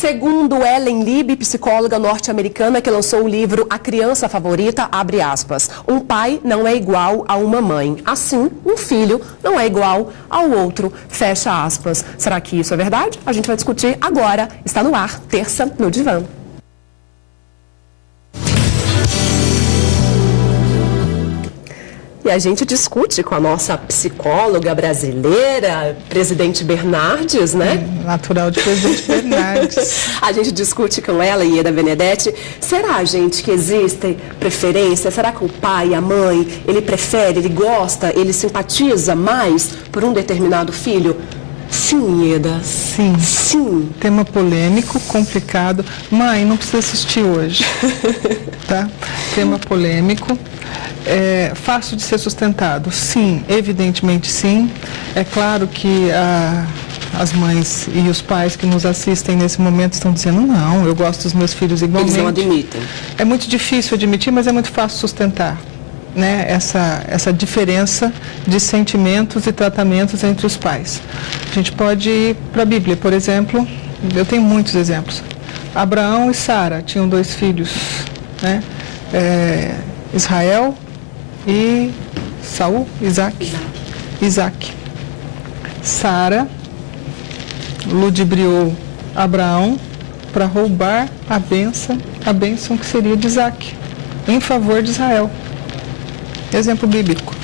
Segundo Ellen Libby, psicóloga norte-americana que lançou o livro A Criança Favorita, abre aspas, um pai não é igual a uma mãe. Assim, um filho não é igual ao outro, fecha aspas. Será que isso é verdade? A gente vai discutir agora. Está no ar, Terça no Divã. E a gente discute com a nossa psicóloga brasileira, Presidente Bernardes, né? Natural de Presidente Bernardes. A gente discute com ela, Ieda Benedetti. Será, gente, que existem preferências? Será que o pai, a mãe, ele prefere, ele gosta, ele simpatiza mais por um determinado filho? Sim, Ieda. Sim. Sim. Tema polêmico, complicado. Mãe, não precisa assistir hoje. Tá? Tema polêmico. É fácil de ser sustentado? Sim, evidentemente sim. É claro que as mães e os pais que nos assistem nesse momento estão dizendo não, eu gosto dos meus filhos igualmente. Eles não admitem. É muito difícil admitir, mas é muito fácil sustentar, né? Essa diferença de sentimentos e tratamentos entre os pais. A gente pode ir para a Bíblia, por exemplo. Eu tenho muitos exemplos. Abraão e Sara tinham 2 filhos, né? Israel e Saul, Isaac. Sara ludibriou Abraão para roubar a bênção que seria de Isaac, em favor de Israel. Exemplo bíblico.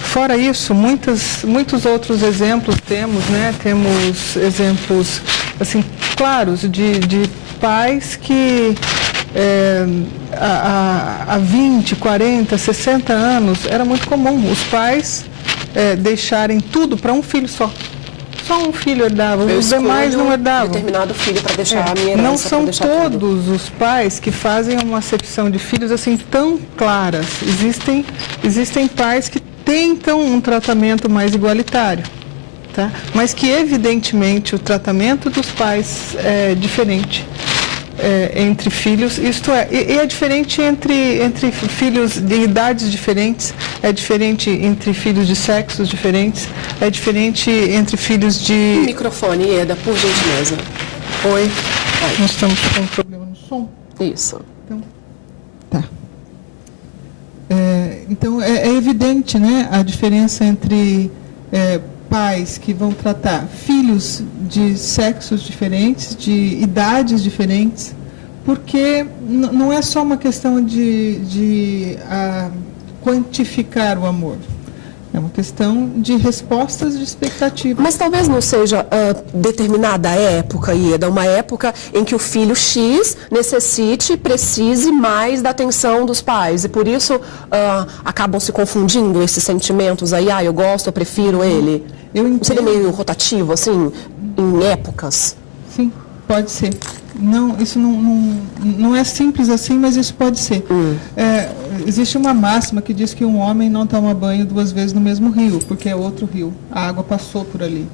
Fora isso, muitos outros exemplos temos, né? Temos exemplos assim claros de pais que há 20, 40, 60 anos, era muito comum os pais deixarem tudo para um filho só. Só um filho herdava, os demais não herdavam. Determinado filho para deixar a minha herança. Não são todos os pais que fazem uma acepção de filhos assim tão claras. Existem pais que tentam um tratamento mais igualitário, tá? Mas que evidentemente o tratamento dos pais é diferente. Entre filhos, isto é diferente entre filhos de idades diferentes, é diferente entre filhos de sexos diferentes, é diferente entre filhos de... Microfone, Ieda, por gentileza. Oi. Nós estamos com um problema no som? Isso. Então, tá. Então, é evidente, né, a diferença entre pais que vão tratar filhos de sexos diferentes, de idades diferentes, porque não é só uma questão de quantificar o amor. É uma questão de respostas de expectativa. Mas talvez não seja determinada época, Ieda, uma época em que o filho X precise mais da atenção dos pais. E por isso acabam se confundindo esses sentimentos aí. Eu gosto, eu prefiro ele. Seria meio rotativo, assim, em épocas? Sim, pode ser. Não, isso não é simples assim, mas isso pode ser. Existe uma máxima que diz que um homem não toma banho 2 vezes no mesmo rio, porque é outro rio. A água passou por ali.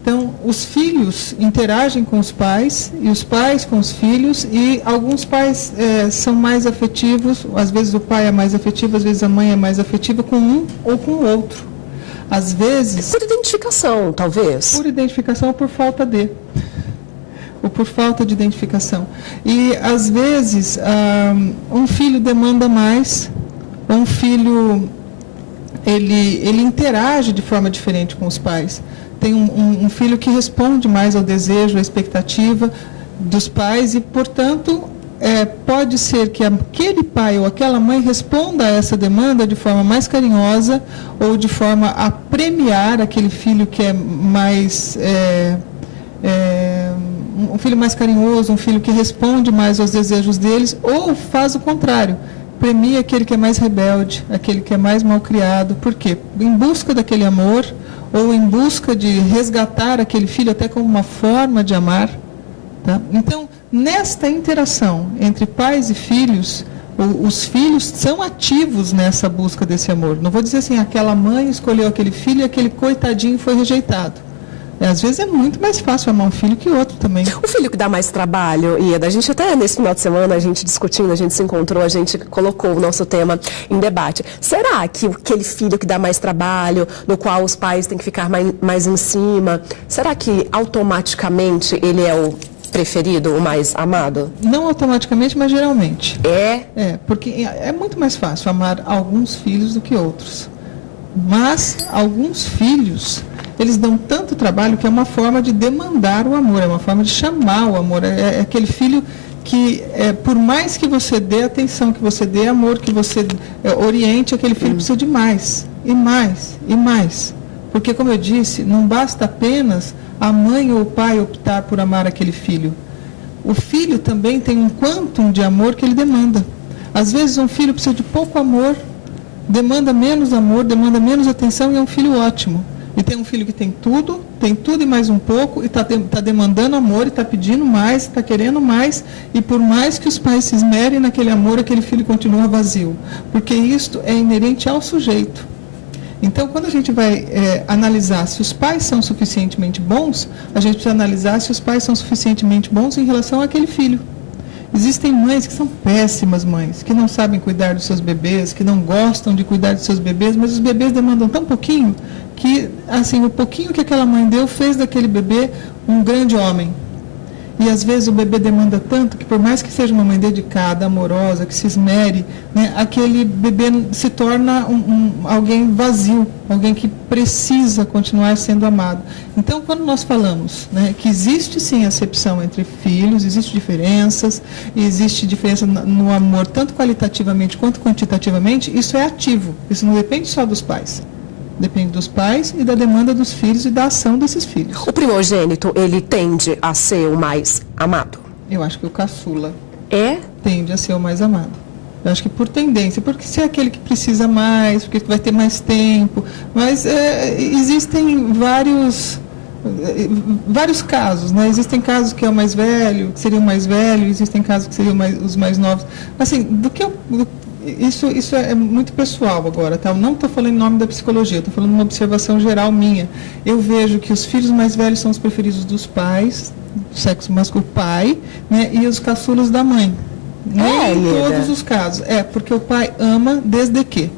Então, os filhos interagem com os pais e os pais com os filhos, e alguns pais são mais afetivos, às vezes o pai é mais afetivo, às vezes a mãe é mais afetiva com um ou com o outro. Às vezes... Por identificação, talvez. Por identificação ou por falta de... ou por falta de identificação. E, às vezes, um filho demanda mais, um filho, ele interage de forma diferente com os pais. Tem um filho que responde mais ao desejo, à expectativa dos pais e, portanto, pode ser que aquele pai ou aquela mãe responda a essa demanda de forma mais carinhosa ou de forma a premiar aquele filho que é mais... um filho mais carinhoso, um filho que responde mais aos desejos deles, ou faz o contrário, premia aquele que é mais rebelde, aquele que é mais malcriado. Por quê? Em busca daquele amor, ou em busca de resgatar aquele filho até como uma forma de amar. Tá? Então, nesta interação entre pais e filhos, os filhos são ativos nessa busca desse amor. Não vou dizer assim, aquela mãe escolheu aquele filho e aquele coitadinho foi rejeitado. Às vezes é muito mais fácil amar um filho que outro também. O filho que dá mais trabalho, Ieda, a gente até nesse final de semana, a gente discutindo, a gente se encontrou, a gente colocou o nosso tema em debate. Será que aquele filho que dá mais trabalho, no qual os pais têm que ficar mais em cima, será que automaticamente ele é o preferido, o mais amado? Não automaticamente, mas geralmente. Porque é muito mais fácil amar alguns filhos do que outros. Mas alguns filhos, eles dão tanto trabalho que é uma forma de demandar o amor, é uma forma de chamar o amor. É aquele filho que, por mais que você dê atenção, que você dê amor, que você oriente, aquele filho precisa de mais, e mais, e mais. Porque, como eu disse, não basta apenas a mãe ou o pai optar por amar aquele filho. O filho também tem um quantum de amor que ele demanda. Às vezes um filho precisa de pouco amor, demanda menos amor, demanda menos atenção e é um filho ótimo. E tem um filho que tem tudo e mais um pouco, e está demandando amor, e está pedindo mais, está querendo mais, e por mais que os pais se esmerem naquele amor, aquele filho continua vazio. Porque isto é inerente ao sujeito. Então, quando a gente vai analisar se os pais são suficientemente bons, a gente precisa analisar se os pais são suficientemente bons em relação àquele filho. Existem mães que são péssimas mães, que não sabem cuidar dos seus bebês, que não gostam de cuidar dos seus bebês, mas os bebês demandam tão pouquinho que, assim, o pouquinho que aquela mãe deu fez daquele bebê um grande homem. E às vezes o bebê demanda tanto que, por mais que seja uma mãe dedicada, amorosa, que se esmere, né, aquele bebê se torna alguém vazio, alguém que precisa continuar sendo amado. Então, quando nós falamos, né, que existe sim acepção entre filhos, existe diferenças, e existe diferença no amor, tanto qualitativamente quanto quantitativamente, isso é ativo, isso não depende só dos pais. Depende dos pais e da demanda dos filhos e da ação desses filhos. O primogênito, ele tende a ser o mais amado? Eu acho que o caçula tende a ser o mais amado. Eu acho que por tendência, porque se é aquele que precisa mais, porque vai ter mais tempo. Mas existem vários casos, né? Existem casos que é o mais velho, que seria o mais velho, existem casos que seriam os mais novos. Assim, isso é muito pessoal agora, tá? Eu não estou falando em nome da psicologia, estou falando uma observação geral minha. Eu vejo que os filhos mais velhos são os preferidos dos pais, do sexo masculino, pai, né? E os caçulas da mãe. Nem em todos os casos. Porque o pai ama desde que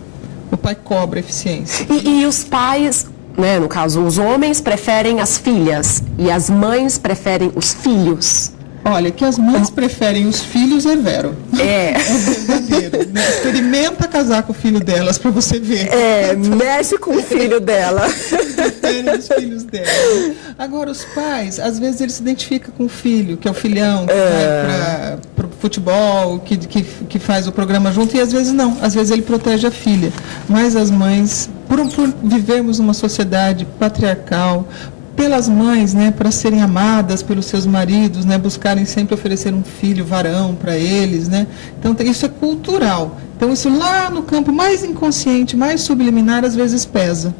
o pai cobra eficiência. E os pais, né, no caso, os homens preferem as filhas e as mães preferem os filhos. Olha, que as mães preferem os filhos é vero. É verdadeiro. Né? Experimenta casar com o filho delas para você ver. Mexe com o filho dela. Preferem os filhos dela. Agora, os pais, às vezes eles se identificam com o filho, que é o filhão, que vai para o futebol, que faz o programa junto, e às vezes não. Às vezes ele protege a filha. Mas as mães, por vivermos numa sociedade patriarcal, pelas mães, né, para serem amadas pelos seus maridos, né, buscarem sempre oferecer um filho varão para eles, né? Então isso é cultural. Então isso lá no campo mais inconsciente, mais subliminar, às vezes pesa.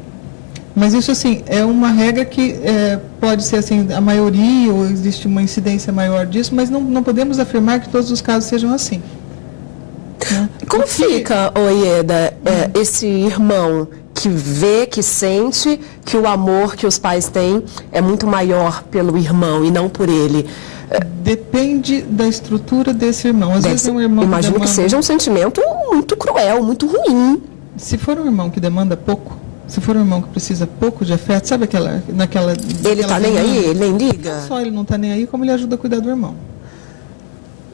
Mas isso assim é uma regra que pode ser assim a maioria ou existe uma incidência maior disso, mas não podemos afirmar que todos os casos sejam assim. Né? Como fica, Ieda, esse irmão que vê, que sente que o amor que os pais têm é muito maior pelo irmão e não por ele? Depende da estrutura desse irmão. Às vezes é um irmão imagino que seja um sentimento muito cruel, muito ruim. Se for um irmão que demanda pouco, se for um irmão que precisa pouco de afeto, sabe naquela ele está nem aí, ele nem liga? Não só ele não está nem aí, como ele ajuda a cuidar do irmão.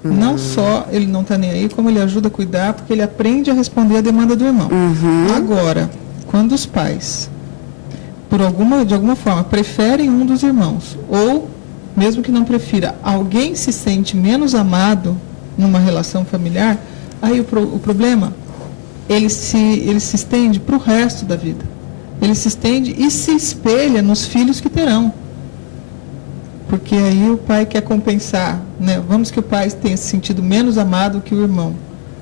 Não só ele não está nem aí, como ele ajuda a cuidar, porque ele aprende a responder à demanda do irmão. Agora, quando os pais, de alguma forma, preferem um dos irmãos, ou, mesmo que não prefira, alguém se sente menos amado numa relação familiar, aí o problema, ele se estende para o resto da vida. Ele se estende e se espelha nos filhos que terão. Porque aí o pai quer compensar, né? Vamos que o pai tenha se sentido menos amado que o irmão.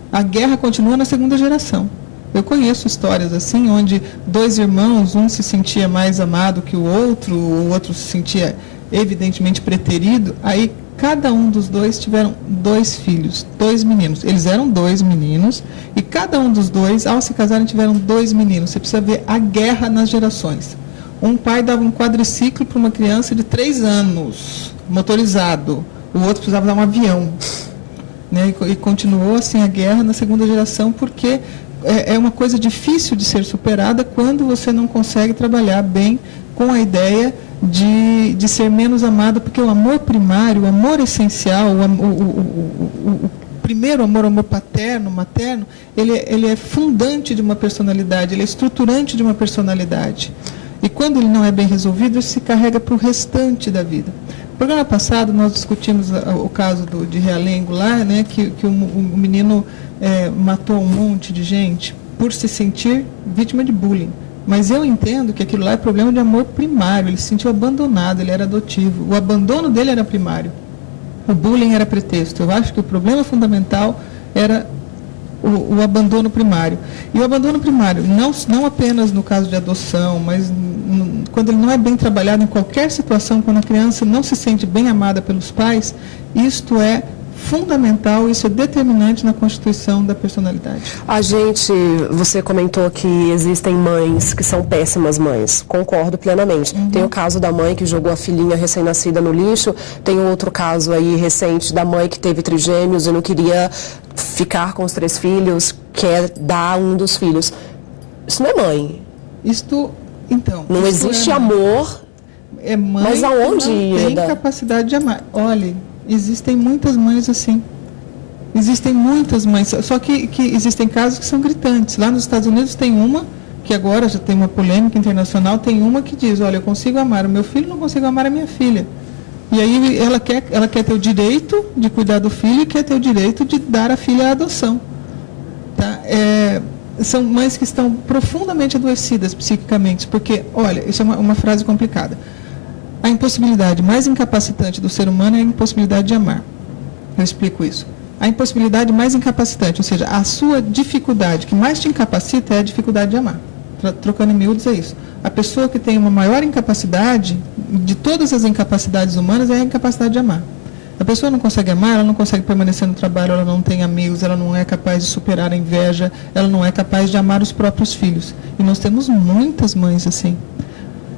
A guerra continua na segunda geração. Eu conheço histórias assim, onde dois irmãos, um se sentia mais amado que o outro se sentia evidentemente preterido, aí cada um dos dois tiveram 2 filhos, 2 meninos. Eles eram 2 meninos e cada um dos dois, ao se casarem, tiveram 2 meninos. Você precisa ver a guerra nas gerações. Um pai dava um quadriciclo para uma criança de 3 anos, motorizado. O outro precisava dar um avião. Né? E continuou assim a guerra na segunda geração, porque é uma coisa difícil de ser superada quando você não consegue trabalhar bem com a ideia de ser menos amado, porque o amor primário, o amor essencial, o primeiro amor, o amor paterno, materno, ele é fundante de uma personalidade, ele é estruturante de uma personalidade. E quando ele não é bem resolvido, isso se carrega para o restante da vida. No programa passado, nós discutimos o caso de Realengo lá, né, que o menino matou um monte de gente por se sentir vítima de bullying. Mas eu entendo que aquilo lá é problema de amor primário, ele se sentiu abandonado, ele era adotivo. O abandono dele era primário. O bullying era pretexto. Eu acho que o problema fundamental era o abandono primário. E o abandono primário, não apenas no caso de adoção, mas quando ele não é bem trabalhado em qualquer situação, quando a criança não se sente bem amada pelos pais, isto é fundamental, isso é determinante na constituição da personalidade. Você comentou que existem mães que são péssimas mães, concordo plenamente. Tem o caso da mãe que jogou a filhinha recém-nascida no lixo, tem outro caso aí recente da mãe que teve trigêmeos e não queria ficar com os 3 filhos, quer dar um dos filhos. Isso não é mãe. Não existe amor. É mãe, mas aonde que não tem capacidade de amar. Olha, existem muitas mães assim. Existem muitas mães. Só que existem casos que são gritantes. Lá nos Estados Unidos tem uma, que agora já tem uma polêmica internacional, tem uma que diz, olha, eu consigo amar o meu filho, não consigo amar a minha filha. E aí ela quer ter o direito de cuidar do filho e quer ter o direito de dar a filha à adoção. Tá? São mães que estão profundamente adoecidas psiquicamente, porque, olha, isso é uma frase complicada. A impossibilidade mais incapacitante do ser humano é a impossibilidade de amar. Eu explico isso. A impossibilidade mais incapacitante, ou seja, a sua dificuldade que mais te incapacita é a dificuldade de amar. Trocando em miúdos é isso. A pessoa que tem uma maior incapacidade, de todas as incapacidades humanas, é a incapacidade de amar. A pessoa não consegue amar, ela não consegue permanecer no trabalho, ela não tem amigos, ela não é capaz de superar a inveja, ela não é capaz de amar os próprios filhos. E nós temos muitas mães assim.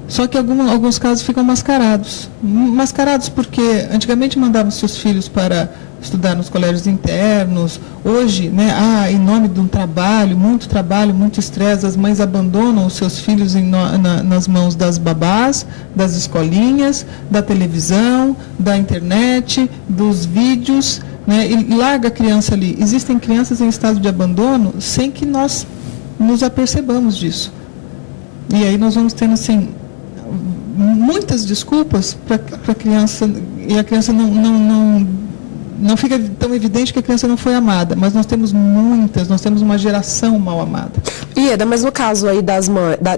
Só que alguns casos ficam mascarados. Mascarados porque antigamente mandavam seus filhos para estudar nos colégios internos. Hoje, né, em nome de um trabalho, muito estresse, as mães abandonam os seus filhos nas mãos das babás, das escolinhas, da televisão, da internet, dos vídeos, né, e larga a criança ali. Existem crianças em estado de abandono sem que nós nos apercebamos disso. E aí nós vamos tendo, assim, muitas desculpas para a criança, e a criança não fica tão evidente que a criança não foi amada, mas nós temos uma geração mal amada. Ieda, mas no caso aí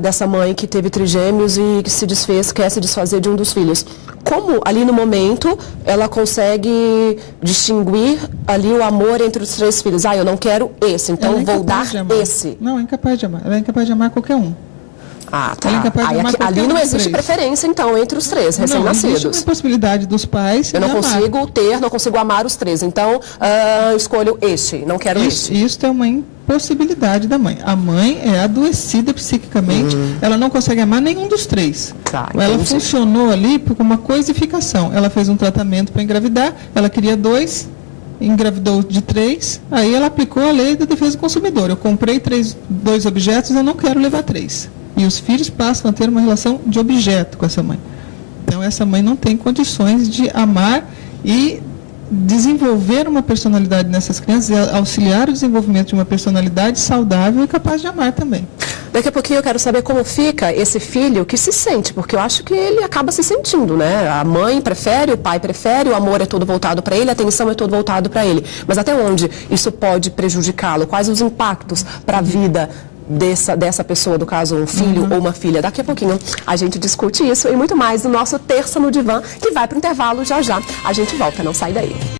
dessa mãe que teve trigêmeos e que quer se desfazer de um dos filhos, como ali no momento ela consegue distinguir ali o amor entre os 3 filhos? Eu não quero esse, então vou dar esse. Não, é incapaz de amar. Ela é incapaz de amar qualquer um. Tá. Ali não existe preferência, então, entre os 3 recém-nascidos. Não, existe uma possibilidade dos pais. Eu não consigo amar os 3. Então, escolho este, não quero este. Isso é uma impossibilidade da mãe. A mãe é adoecida psiquicamente, ela não consegue amar nenhum dos 3. Ela funcionou ali por uma coisificação. Ela fez um tratamento para engravidar, ela queria 2, engravidou de 3, aí ela aplicou a lei da defesa do consumidor. Eu comprei 2 objetos, eu não quero levar 3. E os filhos passam a ter uma relação de objeto com essa mãe. Então, essa mãe não tem condições de amar e desenvolver uma personalidade nessas crianças e auxiliar o desenvolvimento de uma personalidade saudável e capaz de amar também. Daqui a pouquinho eu quero saber como fica esse filho que se sente, porque eu acho que ele acaba se sentindo, né? A mãe prefere, o pai prefere, o amor é todo voltado para ele, a atenção é todo voltado para ele. Mas até onde isso pode prejudicá-lo? Quais os impactos para a vida dessa pessoa, do caso um filho ou uma filha? Daqui a pouquinho a gente discute isso e muito mais no nosso Terça no Divã, que vai para o intervalo já. A gente volta, não sai daí.